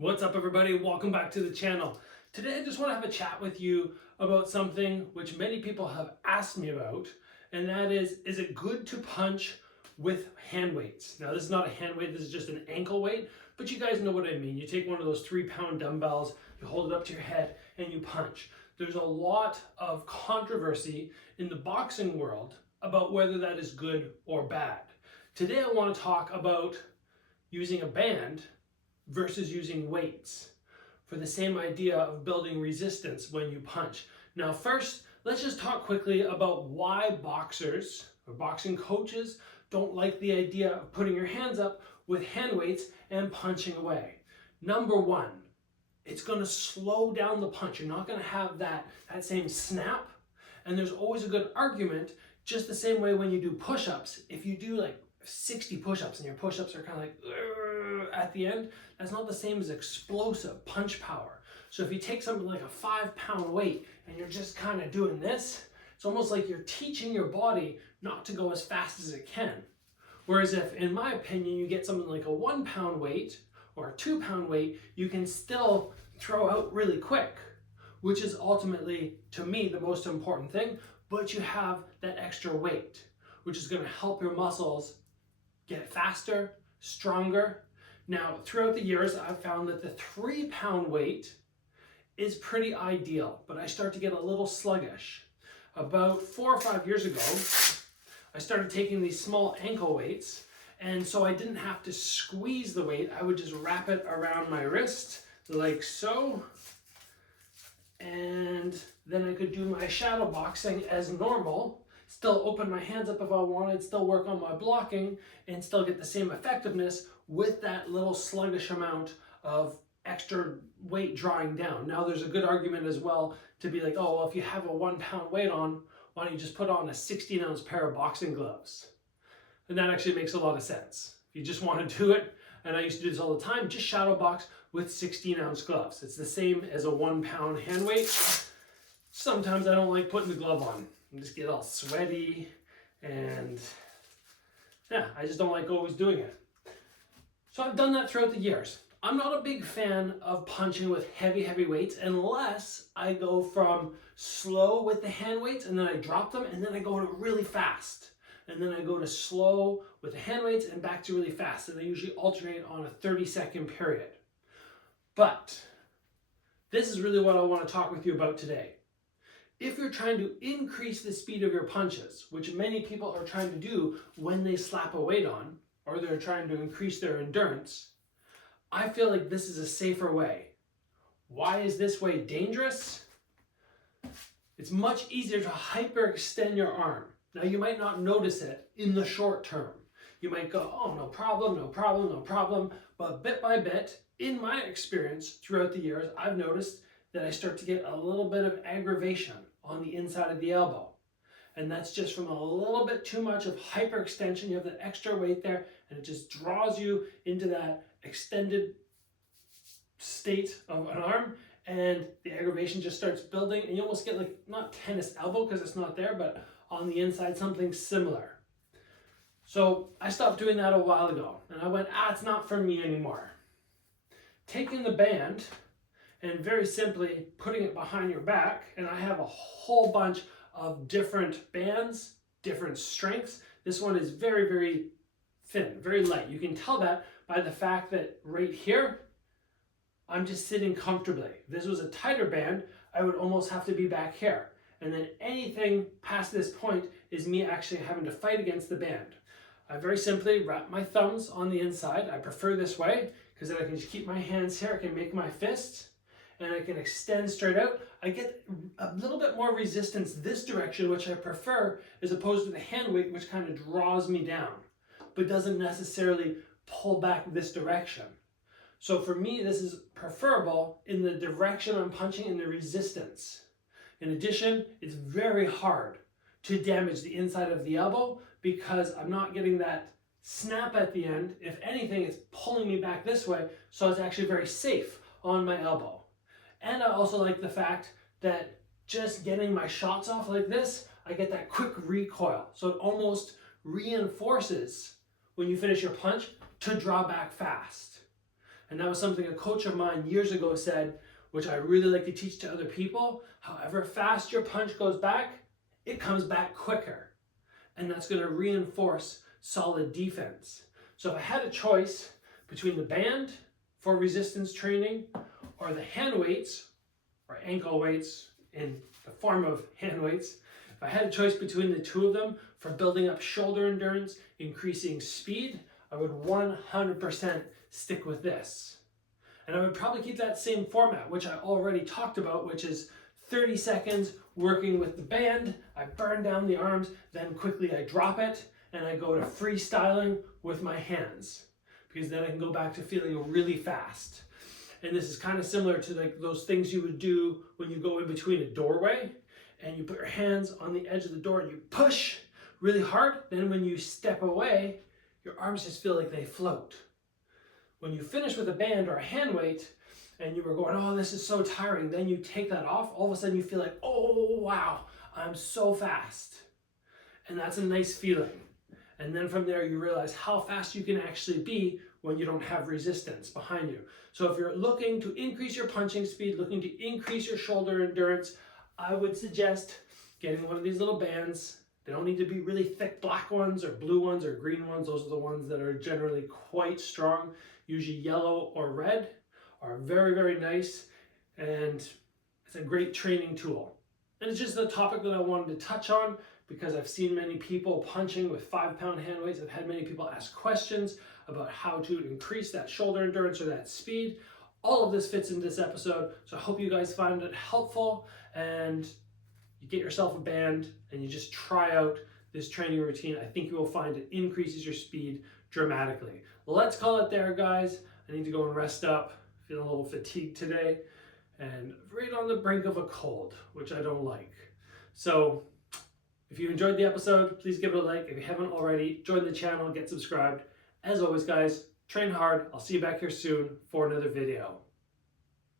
What's up, everybody? Welcome back to the channel. Today I just want to have a chat with you about something which many people have asked me about, and that is it good to punch with hand weights? Now, this is not a hand weight, this is just an ankle weight, but you guys know what I mean. You take one of those 3-pound dumbbells, you hold it up to your head, and you punch. There's a lot of controversy in the boxing world about whether that is good or bad. Today I want to talk about using a band versus using weights for the same idea of building resistance when you punch. Now first, let's just talk quickly about why boxers or boxing coaches don't like the idea of putting your hands up with hand weights and punching away. Number one, it's going to slow down the punch. You're not going to have that same snap, and there's always a good argument, just the same way when you do push-ups. If you do like 60 push-ups and your push-ups are kind of like at the end, that's not the same as explosive punch power. So if you take something like a 5-pound weight and you're just kind of doing this, it's almost like you're teaching your body not to go as fast as it can. Whereas if, in my opinion, you get something like a 1-pound weight or a 2-pound weight, you can still throw out really quick, which is ultimately, to me, the most important thing, but you have that extra weight, which is going to help your muscles get faster, stronger. Now, throughout the years, I've found that the 3-pound weight is pretty ideal, but I start to get a little sluggish. About 4 or 5 years ago, I started taking these small ankle weights, and so I didn't have to squeeze the weight. I would just wrap it around my wrist like so, and then I could do my shadow boxing as normal, still open my hands up if I wanted, still work on my blocking, and still get the same effectiveness with that little sluggish amount of extra weight drawing down. Now, there's a good argument as well to be like, oh, well, if you have a 1-pound weight on, why don't you just put on a 16-ounce pair of boxing gloves? And that actually makes a lot of sense. If you just want to do it, and I used to do this all the time, just shadow box with 16-ounce gloves. It's the same as a 1-pound hand weight. Sometimes I don't like putting the glove on. I just get all sweaty, and yeah, I just don't like always doing it. So I've done that throughout the years. I'm not a big fan of punching with heavy weights unless I go from slow with the hand weights and then I drop them and then I go to really fast. And then I go to slow with the hand weights and back to really fast. And I usually alternate on a 30-second period. But this is really what I want to talk with you about today. If you're trying to increase the speed of your punches, which many people are trying to do when they slap a weight on, or they're trying to increase their endurance, I feel like this is a safer way. Why is this way dangerous? It's much easier to hyperextend your arm. Now, you might not notice it in the short term. You might go, oh, no problem, no problem, no problem. But bit by bit, in my experience throughout the years, I've noticed that I start to get a little bit of aggravation on the inside of the elbow. And that's just from a little bit too much of hyperextension. You have that extra weight there, and it just draws you into that extended state of an arm, and the aggravation just starts building, and you almost get like, not tennis elbow because it's not there, but on the inside, something similar. So I stopped doing that a while ago, and I went, it's not for me anymore. Taking the band and very simply putting it behind your back, and I have a whole bunch of different bands, different strengths. This one is very thin, very light. You can tell that by the fact that right here, I'm just sitting comfortably. If this was a tighter band, I would almost have to be back here. And then anything past this point is me actually having to fight against the band. I very simply wrap my thumbs on the inside. I prefer this way because then I can just keep my hands here. I can make my fists and I can extend straight out. I get a little bit more resistance this direction, which I prefer, as opposed to the hand weight, which kind of draws me down, but doesn't necessarily pull back this direction. So for me, this is preferable in the direction I'm punching in the resistance. In addition, it's very hard to damage the inside of the elbow because I'm not getting that snap at the end. If anything, it's pulling me back this way, so it's actually very safe on my elbow. And I also like the fact that just getting my shots off like this, I get that quick recoil. So it almost reinforces when you finish your punch to draw back fast. And that was something a coach of mine years ago said, which I really like to teach to other people. However fast your punch goes back, it comes back quicker. And that's going to reinforce solid defense. So if I had a choice between the band for resistance training or the hand weights or ankle weights in the form of hand weights, if I had a choice between the two of them for building up shoulder endurance, increasing speed, I would 100% stick with this. And I would probably keep that same format, which I already talked about, which is 30 seconds working with the band. I burn down the arms, then quickly I drop it, and I go to freestyling with my hands, because then I can go back to feeling really fast. And this is kind of similar to like those things you would do when you go in between a doorway and you put your hands on the edge of the door and you push really hard. Then when you step away, your arms just feel like they float. When you finish with a band or a hand weight and you were going, oh, this is so tiring, then you take that off, all of a sudden you feel like, oh, wow, I'm so fast. And that's a nice feeling. And then from there, you realize how fast you can actually be when you don't have resistance behind you. So if you're looking to increase your punching speed, looking to increase your shoulder endurance, I would suggest getting one of these little bands. They don't need to be really thick black ones or blue ones or green ones. Those are the ones that are generally quite strong. Usually yellow or red are very, very nice. And it's a great training tool. And it's just a topic that I wanted to touch on because I've seen many people punching with 5-pound hand weights. I've had many people ask questions about how to increase that shoulder endurance or that speed. All of this fits in this episode, so I hope you guys find it helpful and you get yourself a band and you just try out this training routine. I think you will find it increases your speed dramatically. Let's call it there, guys. I need to go and rest up. Feeling a little fatigued today and right on the brink of a cold, which I don't like. So if you enjoyed the episode, please give it a like. If you haven't already, join the channel, get subscribed. As always, guys, train hard. I'll see you back here soon for another video.